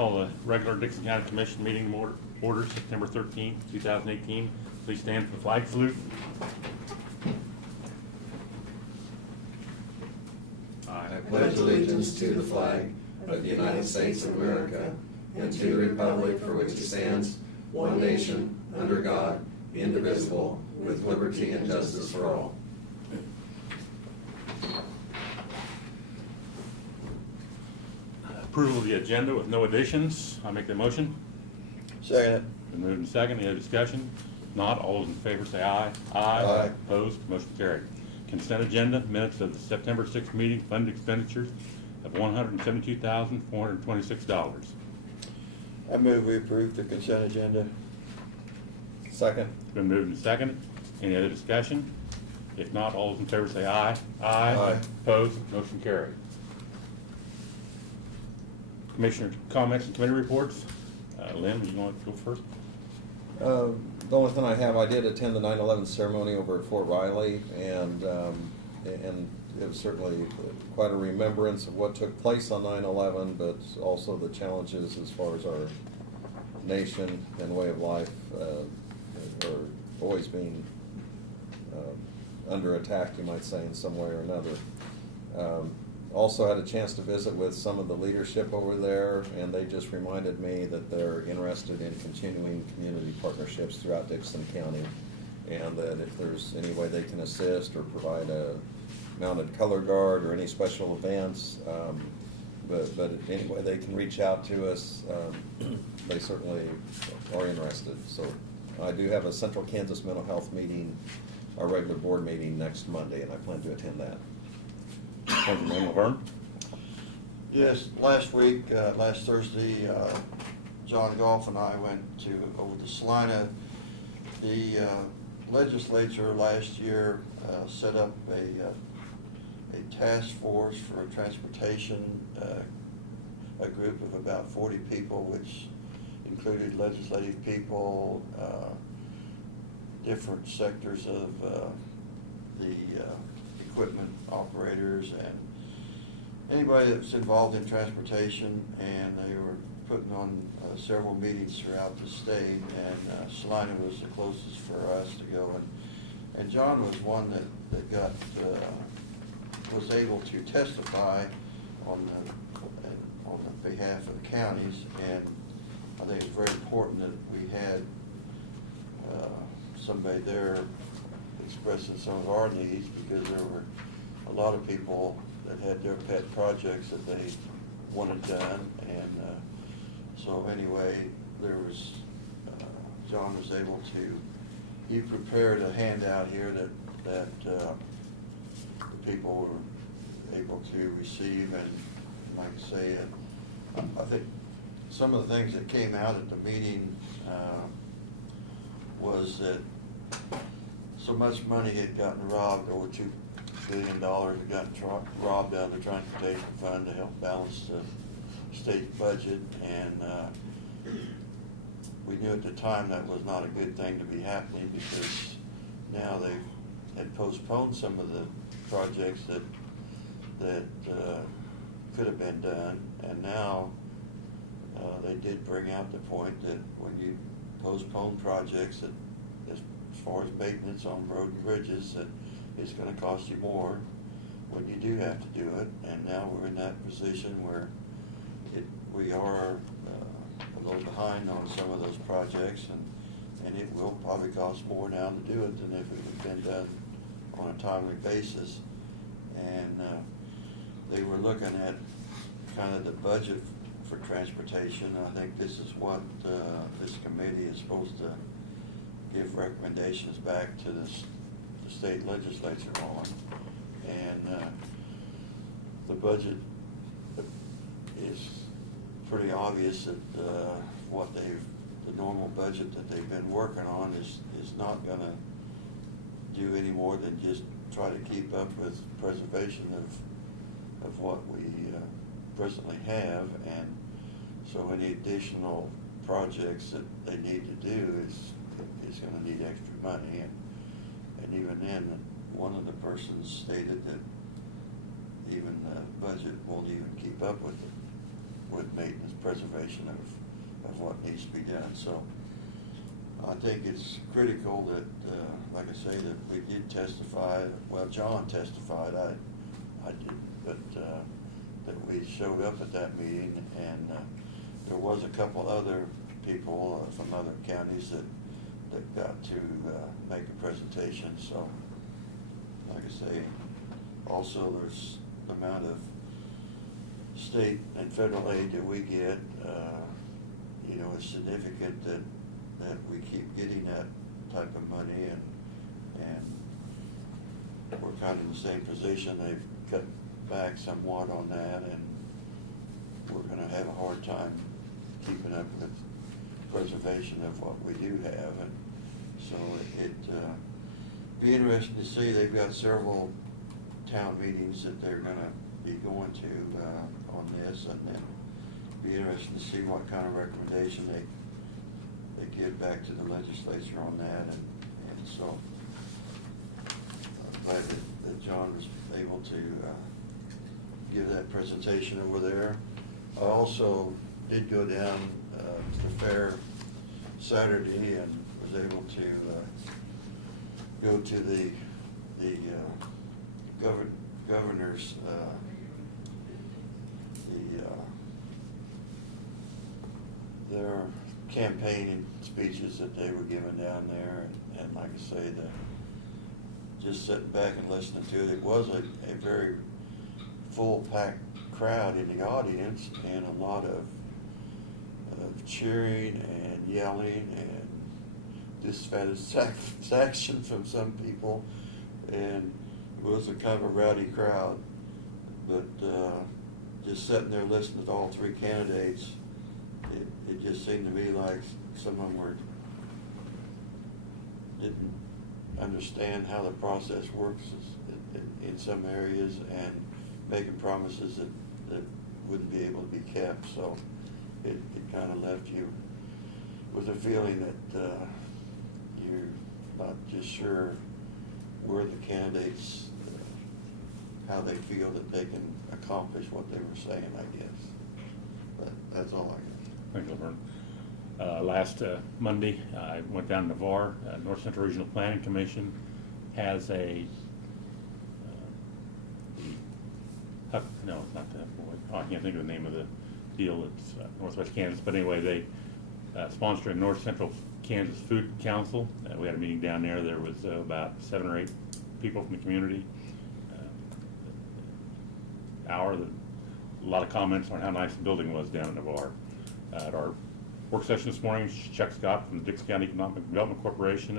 Call the regular Dixon County Commission meeting order September 13th, 2018. Please stand for the flag salute. I pledge allegiance to the flag of the United States of America and to the republic for which it stands, one nation, under God, indivisible, with liberty and justice for all. Approval of the agenda with no additions. I make the motion. Second. Been moved and second. Any other discussion? Not all those in favor say aye. Aye. Opposed? Motion carried. Consent agenda, minutes of the September 6th meeting, fund expenditures of $172,426. I move we approve the consent agenda. Second. Been moved and seconded. Any other discussion? If not, all those in favor say aye. Aye. Opposed? Motion carried. Commissioner comments and committee reports. Lynn, you want to go first? The only thing I have, I did attend the 9/11 ceremony over at Fort Riley, and it was certainly quite a remembrance of what took place on 9/11, but also the challenges as far as our nation and way of life are always being under attack, you might say, in some way or another. Also had a chance to visit with some of the leadership over there, and they just reminded me that they're interested in continuing community partnerships throughout Dixon County, and that if there's any way they can assist or provide a mounted color guard or any special events, but any way they can reach out to us, they certainly are interested. So I do have a Central Kansas Mental Health meeting, our regular board meeting next Monday, and I plan to attend that. Councilman Laverne? Yes, last Thursday, John Goff and I went over to Salina. The legislature last year set up a task force for transportation, a group of about 40 people, which included legislative people, different sectors of the equipment operators, and anybody that's involved in transportation, and they were putting on several meetings throughout the state, and Salina was the closest for us to go, and John was one that was able to testify on the behalf of the counties, and I think it's very important that we had somebody there expressing some of our needs, because there were a lot of people that had their pet projects that they wanted done, and so anyway, there was John was able to, he prepared a handout here that the people were able to receive, and like I say, I think some of the things that came out at the meeting was that so much money had gotten robbed, over $2 billion had gotten robbed out of the transportation fund to help balance the state budget, and we knew at the time that was not a good thing to be happening, because now they had postponed some of the projects that could have been done, and now they did bring out the point that when you postpone projects, that as far as maintenance on road and bridges, that it's going to cost you more when you do have to do it. And now we're in that position where we are a little behind on some of those projects, and it will probably cost more now to do it than if it had been done on a timely basis. And they were looking at kind of the budget for transportation. I think this is what this committee is supposed to give recommendations back to the state legislature on. And the budget is pretty obvious that the normal budget that they've been working on is not going to do any more than just try to keep up with preservation of what we presently have, and so any additional projects that they need to do is going to need extra money, and even then, one of the persons stated that even the budget won't even keep up with it. with maintenance, preservation of what needs to be done. So I think it's critical that, like I say, that we did testify, well, John testified, I did, but that we showed up at that meeting, and there was a couple other people from other counties that got to make a presentation. So, like I say, also there's the amount of state and federal aid that we get. You know, it's significant that we keep getting that type of money, and we're kind of in the same position. They've cut back somewhat on that, and we're gonna have a hard time keeping up with preservation of what we do have. And so it be interesting to see. They've got several town meetings that they're gonna be going to on this, and then be interesting to see what kind of recommendation they give back to the legislature on that. And so I'm glad that John was able to give that presentation over there. I also did go down to the fair Saturday and was able to go to the governor's their campaign speeches that they were giving down there, and like I say, just sitting back and listening to it, it was a very full packed crowd in the audience, and a lot of cheering and yelling and dissatisfaction from some people, and it was a kind of a rowdy crowd. But just sitting there listening to all three candidates, it just seemed to me like some of them didn't understand how the process works in some areas, and making promises that wouldn't be able to be kept. So it kind of left you with a feeling that you're not just sure where the candidates, how they feel that they can accomplish what they were saying, I guess. But that's all I got. Thank you, Laverne. Last Monday, I went down to Navarre. North Central Regional Planning Commission has a, no, it's not that, boy. I can't think of the name of the deal. It's Northwest Kansas. But anyway, they sponsored a North Central Kansas Food Council. We had a meeting down there. There was about 7 or 8 people from the community. A lot of comments on how nice the building was down in Navarre. At our work session this morning, Chuck Scott from the Dix County Economic Development Corporation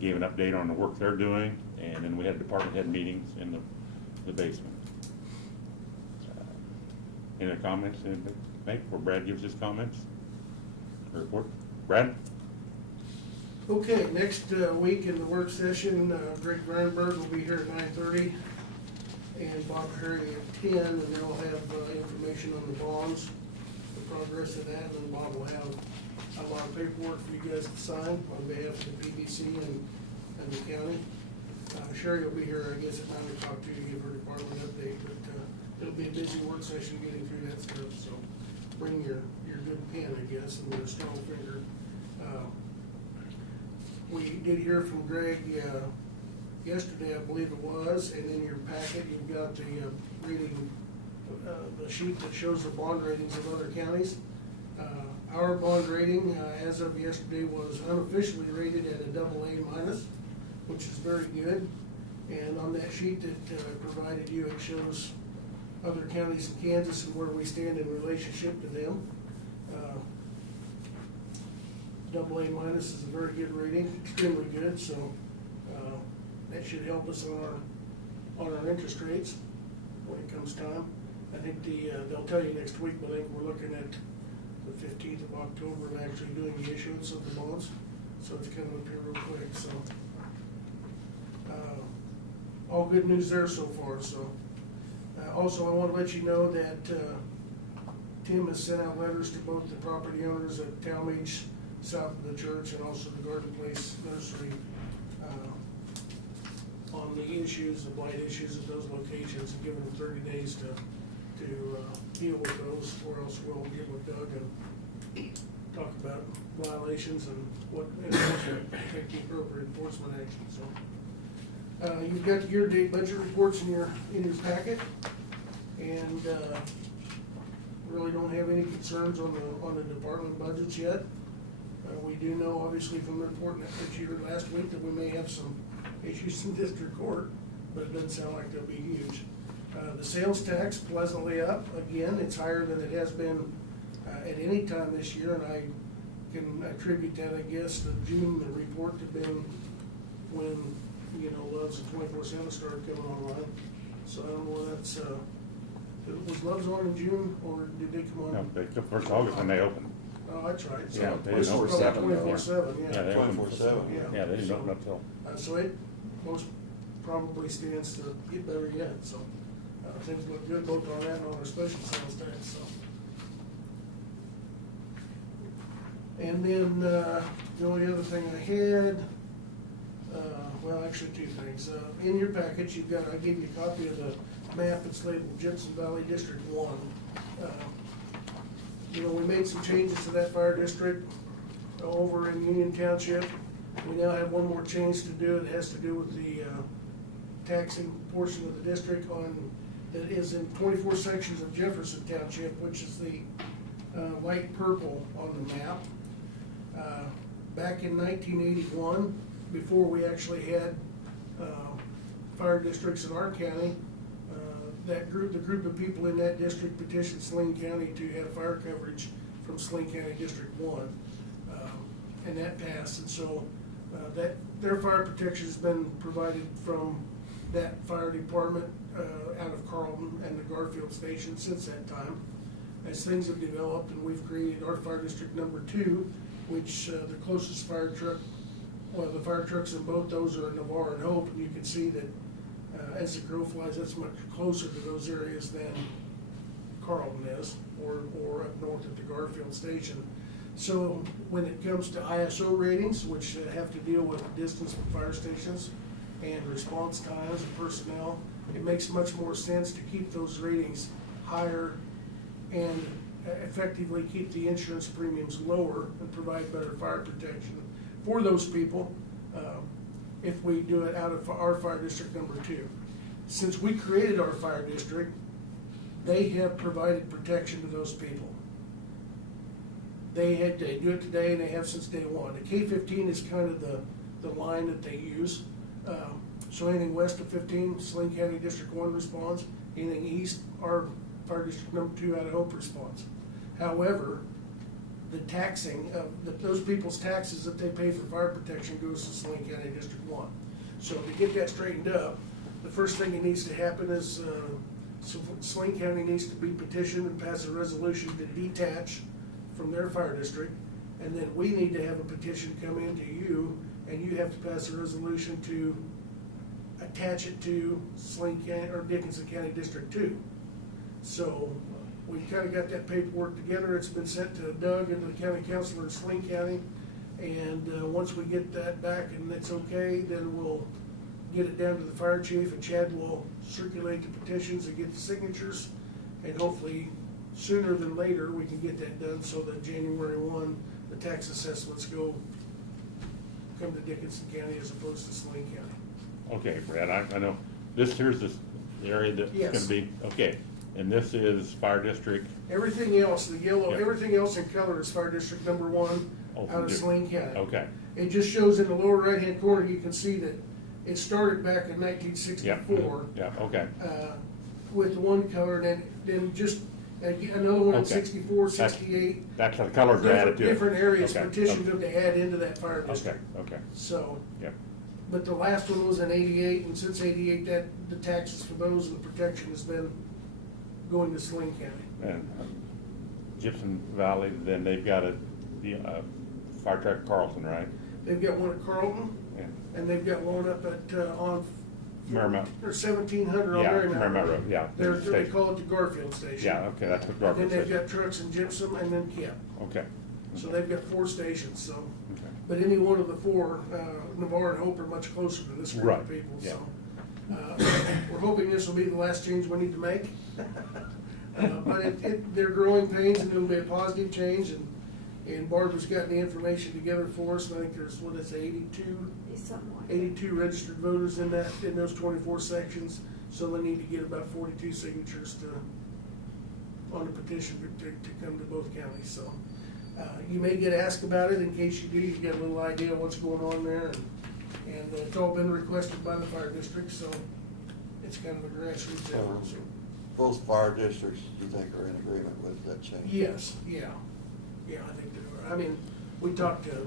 gave an update on the work they're doing, and then we had department head meetings in the basement. Any other comments anybody make before Brad gives his comments? Report. Brad? Okay, next week in the work session, Greg Greenberg will be here at 9:30, and Bob Harry at 10, and they'll have information on the bonds, the progress of that, and Bob will have a lot of paperwork for you guys to sign on behalf of the PBC and the county. Sherry will be here, I guess, at 9 o'clock too, to give her department update, but it'll be a busy work session getting through that stuff, so bring your good pen, I guess, and your strong finger. We did hear from Greg yesterday, I believe it was, and in your packet, you've got the reading, the sheet that shows the bond ratings of other counties. Our bond rating, as of yesterday, was unofficially rated at a AA-, which is very good. And on that sheet that provided you, it shows other counties in Kansas and where we stand in relationship to them. AA- is a very good rating, extremely good, so that should help us on our interest rates when it comes time. I think they'll tell you next week, but I think we're looking at the 15th of October of actually doing the issuance of the bonds, so it's coming up here real quick. So all good news there so far. So also I want to let you know that Tim has sent out letters to both the property owners at Talmadge, south of the church, and also the Garden Place Nursery on the issues, the blight issues at those locations, and giving them 30 days to to deal with those, or else we'll get with Doug and talk about violations and what enforcement, take the appropriate enforcement action, so. You've got the year-to-date budget reports in your packet, and, really don't have any concerns on the department budgets yet. We do know, obviously, from the report that you heard last week, that we may have some issues in district court, but it doesn't sound like they'll be huge. The sales tax pleasantly up, again, it's higher than it has been at any time this year, and I can attribute that, I guess, to June, the report had been when, Love's and 24/7 started coming online. So I don't know whether that's, was Love's on in June, or did they come on? No, they took 1st August when they opened. Oh, that's right. So Yeah, they this is didn't probably open 24/7, Yeah, yeah. they opened 24/7. Yeah, they didn't open up till. So it most probably stands to get better yet, so, things look good both on that and on our special sales tax, so. And then, the only other thing I had, well, actually two things. In your package, I gave you a copy of the map that's labeled Gypsum Valley District 1. We made some changes to that fire district over in Union Township. We now have one more change to do. It has to do with the taxing portion of the district that is in 24 sections of Jefferson Township, which is the light purple on the map. Back in 1981, before we actually had fire districts in our county, the group of people in that district petitioned Saline County to have fire coverage from Saline County District 1. And that passed, and so their fire protection has been provided from that fire department out of Carlton and the Garfield station since that time. As things have developed, and we've created our fire district number 2, which the closest fire truck, well, the fire trucks in both those are Navarre and Hope, and you can see that as the crow flies, that's much closer to those areas than Carlton is, or up north at the Garfield station. So when it comes to ISO ratings, which have to deal with the distance from fire stations and response times and personnel, it makes much more sense to keep those ratings higher and effectively keep the insurance premiums lower and provide better fire protection for those people if we do it out of our fire district number 2. Since we created our fire district, they have provided protection to those people. They do it today, and they have since day one. The K-15 is kind of the line that they use. So anything west of 15, Saline County District 1 responds. Anything east, our fire district number 2 out of Hope responds. However, the taxing of those people's taxes that they pay for fire protection goes to Saline County District 1. So to get that straightened up, the first thing that needs to happen is Saline County needs to be petitioned and pass a resolution to detach from their fire district, and then we need to have a petition come in to you, and you have to pass a resolution to attach it to Saline County or Dickinson County District 2. So we kind of got that paperwork together. It's been sent to Doug and the county councilor in Saline County, and once we get that back and it's okay, then we'll get it down to the fire chief, and Chad will circulate the petitions and get the signatures, and hopefully sooner than later we can get that done so that January 1 the tax assessments come to Dickinson County as opposed to Saline County. Okay, Brad, I know, here's the area that's Yes. gonna be, okay, and this is fire district, Everything else, the yellow, Yeah. everything else in color is fire district number 1 Oh, out of Saline County. okay, It just shows in the lower right-hand corner, you can see that it started back in yeah, 1964 yeah, okay. With one color, and then just another one in Okay. 64, That's- 68. That's how the colors are added to it. Different areas Okay, petitioned them to add into that fire Okay, district. okay, So, yep, but the last one was in 88, and since 88, the taxes for those and the protection has been going to Saline County. and Gypsum Valley, then they've got the fire truck Carlton, right? They've got one at Carlton, Yeah. and they've got one up at, on. Merrimount. Or 1700 on Yeah, Marymount Marymount Road. Road, yeah. They Station. call it the Garfield Station. Yeah, okay, that's what And Garfield then they've said. got trucks in Gypsum and then Kip. Okay. So they've got 4 stations, so. Okay. But any one of the 4, Navarre and Hope are much closer to this group of Right, people, yeah. so. We're hoping this will be the last change we need to make. But they're growing pains, and it'll be a positive change, and Barbara's gotten the information together for us, and I think there's, what is it, 82? It's something like that. 82 registered voters in those 24 sections, so they need to get about 42 signatures on the petition to come to both counties, so. You may get asked about it. In case you do, you get a little idea of what's going on there, and it's all been requested by the fire district, so it's kind of a grassroots effort, so. Both fire districts, you think, are in agreement with that change? Yes, yeah, I think they are. I mean, we talked to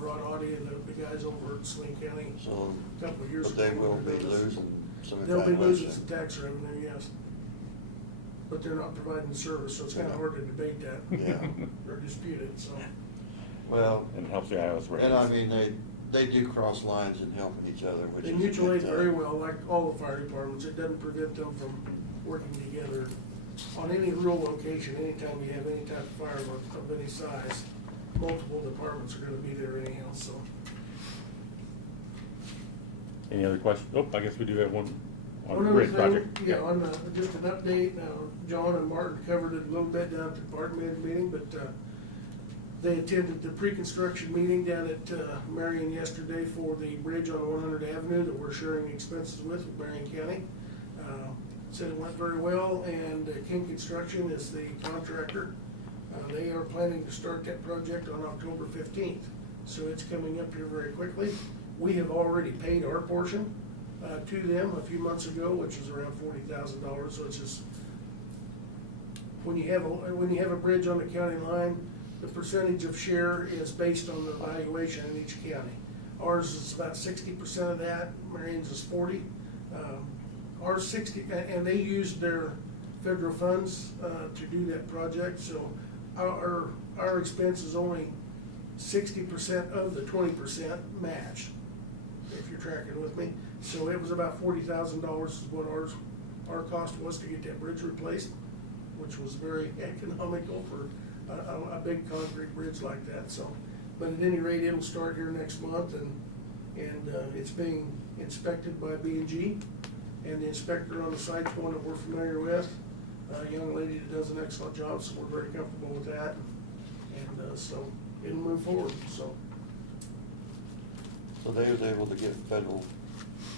Rod Audie and the guys over at Saline County So, a couple of years but ago. they will be losing some They'll be losing evaluation. some tax revenue, yes. But they're not providing the service, so it's kind of hard to debate that. Yeah. Or dispute it, so. Well, And it helps the IRS rates. and I mean, they do cross lines in helping each other, which They is a mutual aid good very thing. well, like all the fire departments. It doesn't prevent them from working together. On any rural location, anytime you have any type of fire of any size, multiple departments are gonna be there anyhow, so. Any other questions? Oh, I guess we do have one on One the other bridge thing, project. yeah, on just an update, John and Martin covered it a little bit down at the department meeting, but they attended the pre-construction meeting down at Marion yesterday for the bridge on 100 Avenue that we're sharing expenses with Marion County. Said it went very well, and King Construction is the contractor. They are planning to start that project on October 15th, so it's coming up here very quickly. We have already paid our portion to them a few months ago, which is around $40,000, which is, when you have a bridge on the county line, the percentage of share is based on the valuation in each county. Ours is about 60% of that, Marion's is 40. Ours 60, and they used their federal funds to do that project, so our expense is only 60% of the 20% match, if you're tracking with me. So it was about $40,000 is what our cost was to get that bridge replaced, which was very economical for a big concrete bridge like that, so. But at any rate, it'll start here next month, and it's being inspected by B&G, and the inspector on the site's one that we're familiar with, a young lady that does an excellent job, so we're very comfortable with that, and so it'll move forward, so. So they was able to get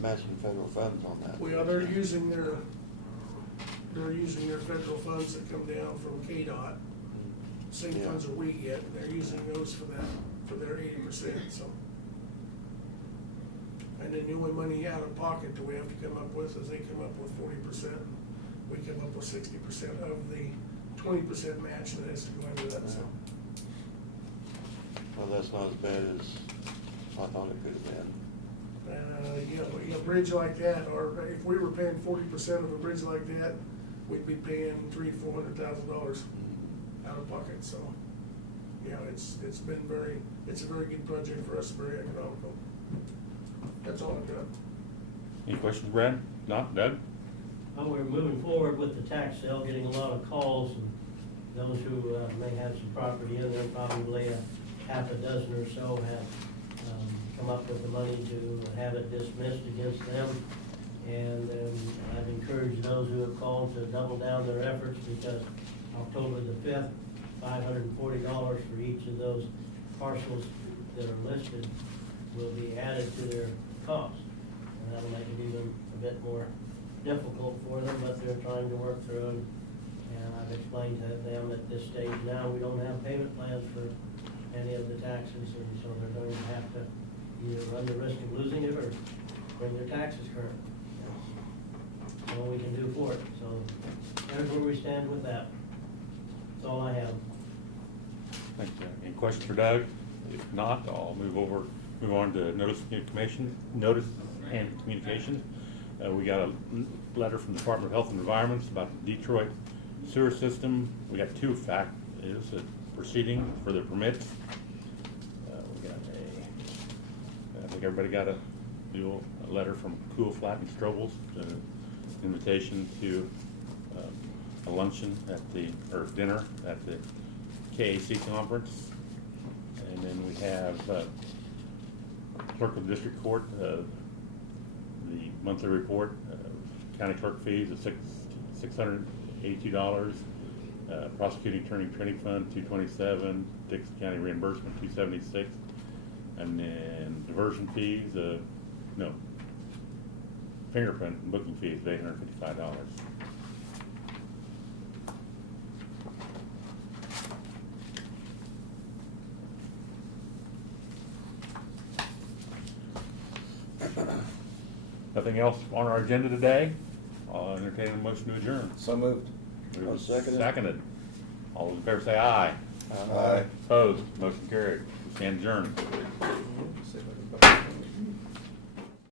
matching federal funds on that. They're using their federal funds that come down from KDOT, same Yeah. funds that we get, and they're using those for their 80%, so. And then the only money out of pocket that we have to come up with is they come up with 40%. We come up with 60% of the 20% match that has to go into that, so. Well, that's not as bad as I thought it could have been. A bridge like that, or if we were paying 40% of a bridge like that, we'd be paying $300,000-400,000 out of pocket, so. It's a very good project for us, very economical. That's all I've got. Any questions, Brad? Not, Doug? Well, we're moving forward with the tax sale, getting a lot of calls, and those who may have some property in there, probably a half a dozen or so have come up with the money to have it dismissed against them. And I've encouraged those who have called to double down their efforts, because October the 5th, $540 for each of those parcels that are listed will be added to their cost. And that'll make it even a bit more difficult for them, but they're trying to work through it. And I've explained to them at this stage now, we don't have payment plans for any of the taxes, and so they're going to have to either run the risk of losing it or bring their taxes current. That's all we can do for it. So there's where we stand with that. That's all I have. Thanks, Doug. Any questions for Doug? If not, I'll move on to notice and communications. We got a letter from the Department of Health and Environment about the Detroit sewer system. We got two proceeding for the permits. We got I think everybody got a letter from Cool Flat and Strobel's, invitation to a luncheon or dinner at the KAC conference. And then we have clerk of district court, the monthly report, county clerk fees of $686 $82. Prosecuting attorney training fund, $227. Dixon County reimbursement, $276. And then diversion fees, no, fingerprint and booking fees, $855. Nothing else on our agenda today? I'll entertain a motion to adjourn. So moved. I'll second it. Seconded. All those in favor say aye. Aye. Opposed, motion carried. Stand adjourned. See if I can-